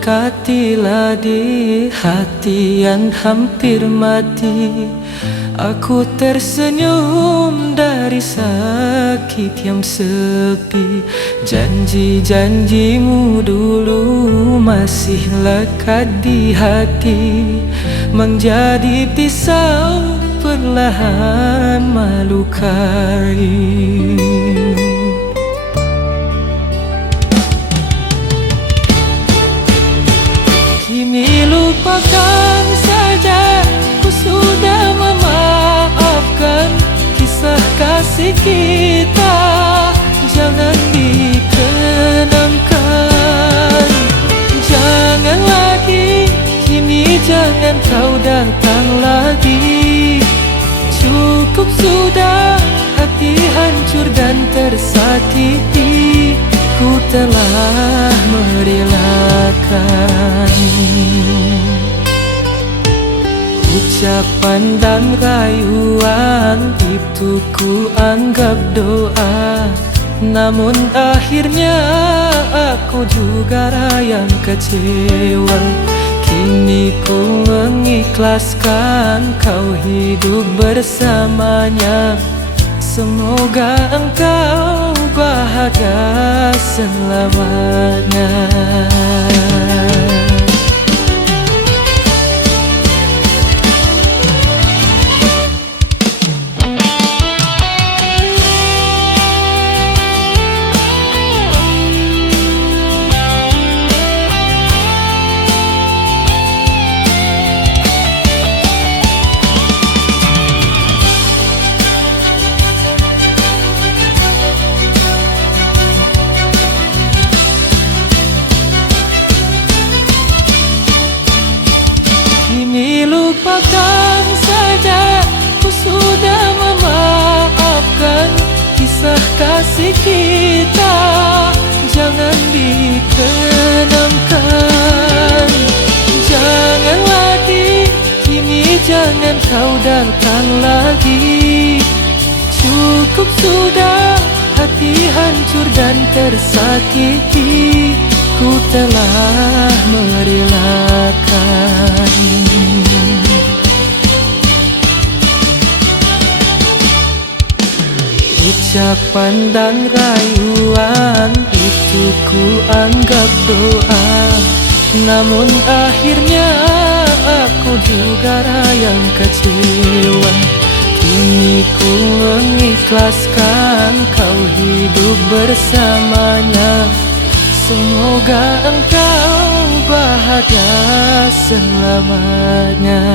Dekatilah di hati yang hampir mati. Aku tersenyum dari sakit yang sepi. Janji-janjimu dulu masih lekat di hati, menjadi pisau perlahan melukai. Kini lupakan saja, ku sudah memaafkan. Kisah kasih kita jangan dikenangkan. Jangan lagi, kini jangan kau datang lagi. Cukup sudah, hati hancur dan tersakiti. Ku telah merelakan. Ucapan dan rayuan itu ku anggap doa, namun akhirnya aku juga yang kecewa. Kini ku mengikhlaskan kau hidup bersamanya. Semoga engkau bahagia selamanya. Lupakan saja, ku sudah memaafkan. Kisah kasih kita jangan dikenangkan. Jangan lagi, kini jangan kau datang lagi. Cukup sudah, hati hancur dan tersakiti. Ku telah merelakan. Ucapan dan rayuan itu ku anggap doa, namun akhirnya aku juga yang kecewa. Kini ku mengikhlaskan kau hidup bersamanya. Semoga engkau bahagia selamanya.